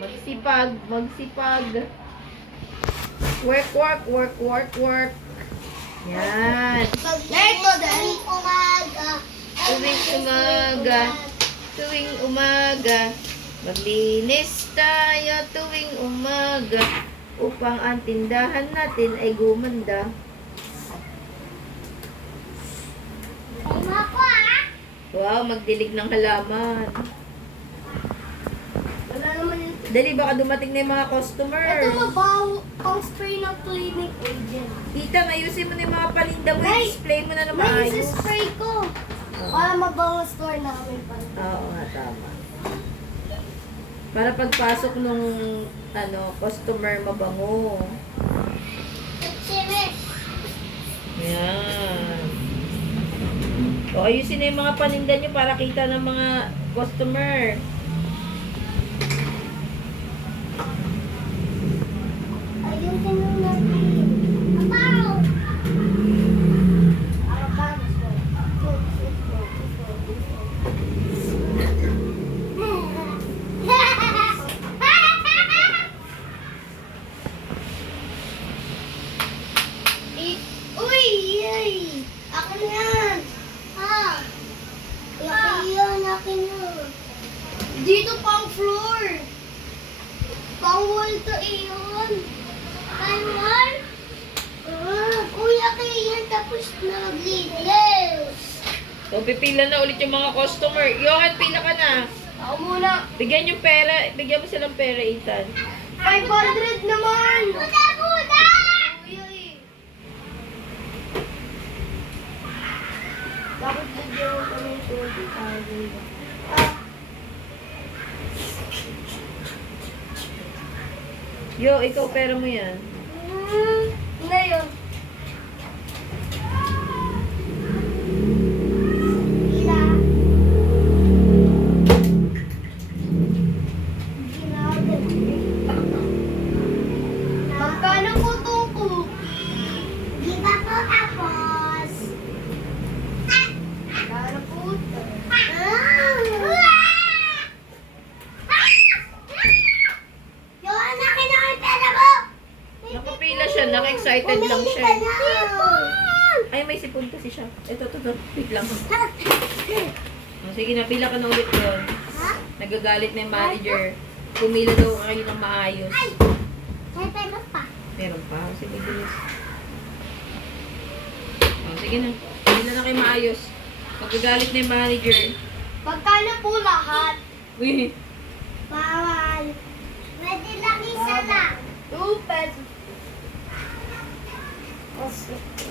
Magsipag, magsipag. Work, work, work, work, work. Yan. Tuwing umaga. Tuwing umaga. Tuwing umaga. Maglinis tayo tuwing umaga upang ang tindahan natin ay gumanda. Tama ko ah. Wow, magdilig ng halaman. Wala naman yung... Dali, baka dumating na yung mga customer. Ito mabaho ang spray ng cleaning agent. Tita, ayusin mo na yung mga palinda mo. Nay, Display mo na na May maayos. spray ko. Para mabaho ang store namin pa. Oo nga, tama. Para pagpasok nung customer mabango. Simis. Yan. O, ayusin na yung mga paninda nyo para kita ng mga customer. Ayusin mo natin. Abaw! Uy! Ay! Ako na yan! Ha? Akin yun. Dito pang floor. Pang wall to iyon. Pang wall? Kuya kayo yan tapos naglinis. So, pipila na ulit yung mga customer. Johan, pila ka na. Ako muna. Bigyan yung pera. Bigyan mo silang pera, Ethan. 500 naman! Buda! Buda! Kuya eh. Bakit bigyan mo kami 20,000? Yo, ikaw pera mo yan. Na yun. Ila. Magkano po itong cookie? Di ba po tapos? Magkano po ito? Yung anak na kay pera mo! Nakapila siya. Naka-excited lang siya. Pumili ka na! Ay, may sipon kasi siya. Ito. Wait lang. O, sige, napila ka na ulit doon. Ha? Nagagalit na yung manager. Pumila daw kayo ng maayos. Ay! May pera pa. Meron pa. Sige, bilis. O, sige na. Pumila na kayo maayos. Magagalit na yung manager. Pagkano po lahat? Uy. Bawal. Pwede lang isa lang. 2 pesos.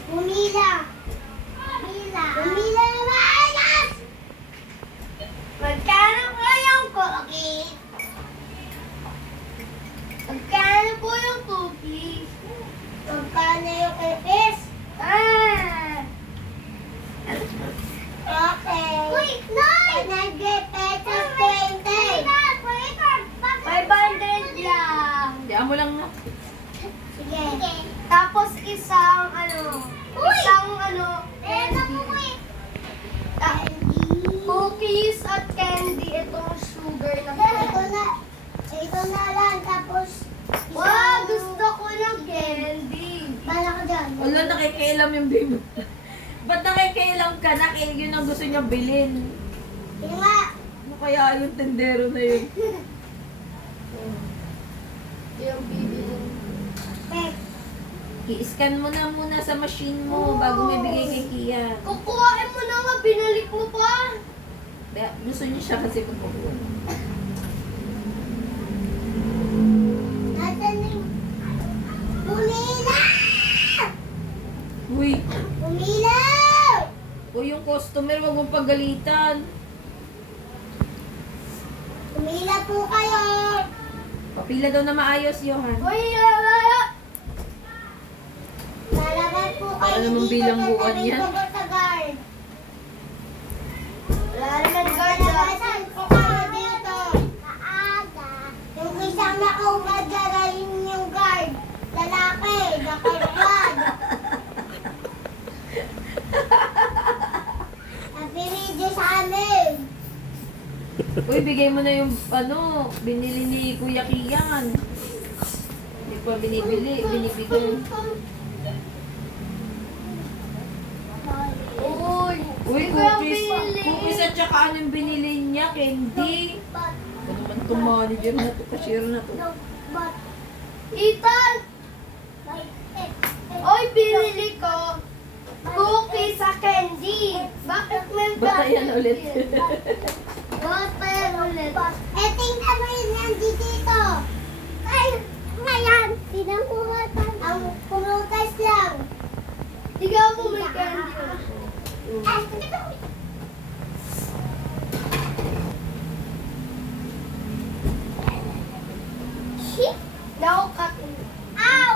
Pumila. Pumila na maayos! Magkano po yung cookies? Magkano po yung cookies? Magkano yung cookies? Okay. Uy, Nay! 100 pesos 20. 500 lang. Diyan mo lang na. Sige. Tapos isang cookies at candy. Itong sugar na ito na lang. Tapos wow, gusto ko ng candy. Bala ko dyan. Wala, nakikialam yung baby. Ba't nakikialam ka? Yun ang gusto niya bilhin. Yun nga. Ano kaya yung tendero na yun? Yung bibilin. I-scan mo na muna sa machine mo bago may bigay kay Kia. Kukuhain mo na nga. Binalik mo pa. Gusto niya siya kasi magkukuha. Nasaan yung... Pumila! Uy! Pumila! O yung customer, wag mong pagalitan. Pumila po kayo! Papila daw na maayos, Johan. Uy, lalala! Lalabas po kayo Ano namang bilang buwan yan? Sa guard. Wala naman guard. Lalabasan po kayo dito. Maaga. Yung isang nakaubad na galing yung guard. Lalaki, nakalwad. Napinidyo sa amin. Uy, bigay mo na yung binili ni Kuya Kian. Hindi pa binibigay. Uy! Uy, Hindi ko yung cookies. binili. Cookies at saka anong binili niya, candy. Ano naman itong manager na to, cashier na to. Ethan! Oy, binili ko cookies sa candy. Bakit may Batayan ulit. Batayan ulit. Tingnan mo yun yan dito. Ay, ngayon. Tingnan mo ang pulutas lang. Tingnan mo may candy. Ay, no, cutting. Ow!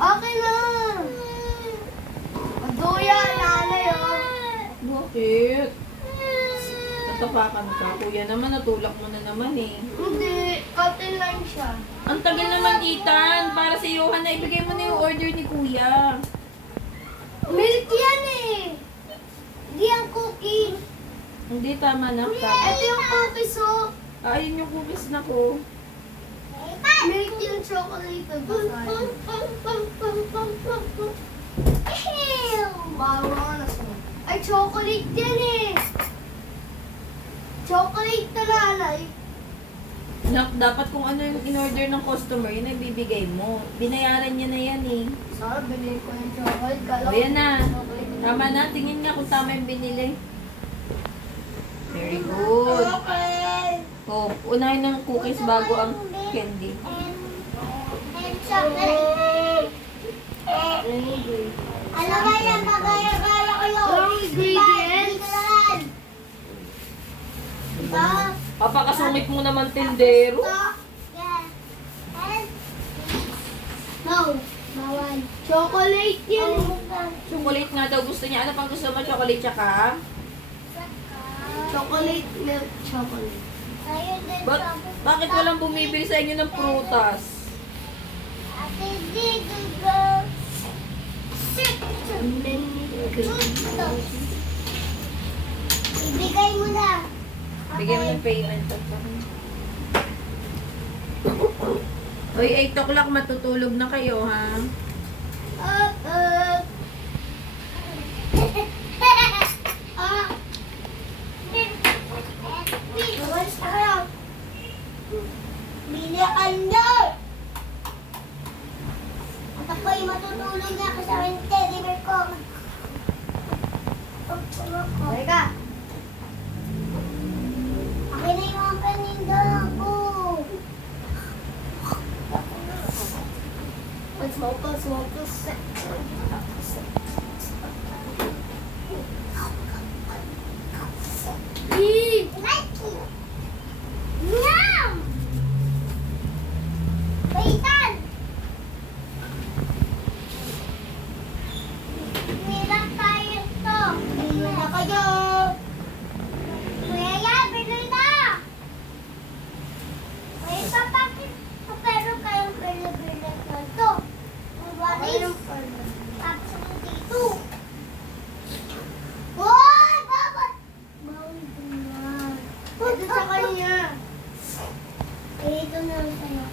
Okay na. Maduya, nanay, oh. Bakit? Tatapakan ka. Kuya naman, natulak mo na naman eh. Hindi, cutting lang siya. Ang tagal naman, Ethan. Para sa Johan na ibigay mo na yung order ni Kuya. Milk yan eh. Hindi ang cookie. Hindi, tama na. Ito yung cookies, oh. Ayun yung cookies na ko. Milk yung chocolate. Bawa na siya. Ay, chocolate yan eh. Chocolate na nanay. Dapat kung ano yung in-order ng customer, yun ang bibigay mo. Binayaran niya na yan eh. Sorry, binili ko yung chocolate. Kala O ko yan na. chocolate. Tama na. Tingin nga kung tama yung binili. Very good. Okay. O, unahin ng cookies bago ang candy. And chocolate. Ano ba yan? Magaya-gaya ko yun. Ang ingredients? Papakasungit mo naman, tindero. No. Bawal. Chocolate yan. Chocolate nga daw gusto niya. Ano pang gusto mo? Chocolate tsaka? Chocolate milk chocolate. Bakit walang bumibili sa inyo ng prutas? Ibigay mo na. Bigyan mo ng payment. Uy, 8 o'clock matutulog na kayo, ha? At ako'y matutulog na kasama yung teddy bear ko. Teka. Akin na yung mga paninda ko. Smoke. Yum! Baitan! Nilang tayo ito. Bili na kayo. Kuya yan, bili na. May papakit. Pero kayong bili-bili na ito. Mawalis. Tapos ang dito. Hoy! Bakit? Ito sa kanya. Ito na lang sa'yo.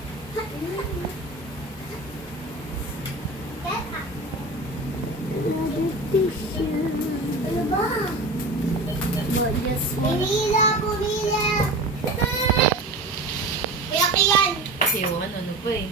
Ano ba? Pumila! Kaya kiyan! Kasi ano pa eh.